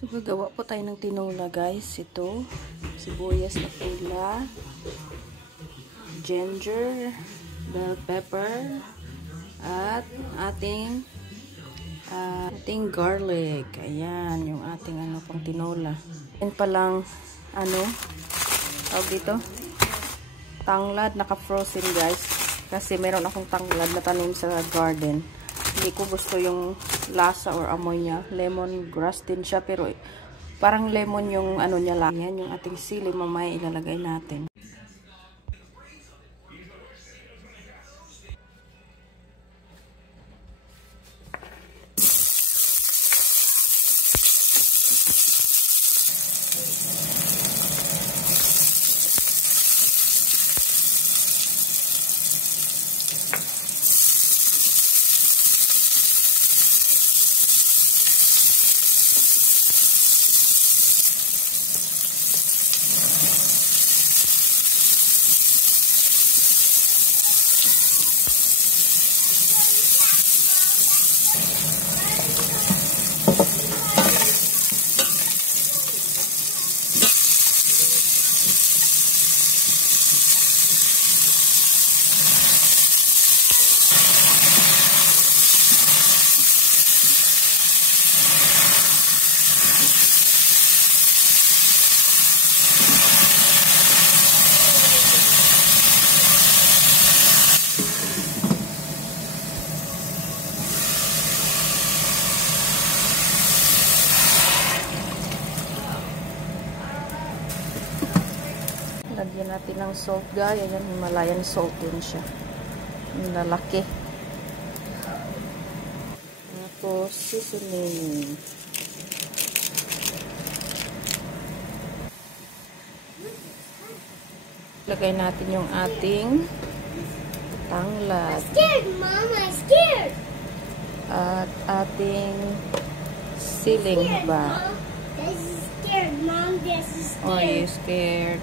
So, gagawa po tayo ng tinola, guys. Ito, sibuyas na pula, ginger, bell pepper, at ating garlic. Ayan, yung ating pang tinola. Yan palang, tawag dito, tanglad, naka-frozen, guys. Kasi meron akong tanglad na tanim sa garden. Hindi ko gusto yung lasa or amoy niya. Lemongrass din siya, pero parang lemon yung niya lang. Yan yung ating sili, mamaya ilalagay natin. Lagyan natin ng salt, guys. Ayan, Himalayan salt din siya. Ang lalaki. Tapos, seasoning. Lagay natin yung ating tanglad. I'm scared, Mom. I'm scared. At ating siling ba? This is scared, Mom. This is scared. Are you scared?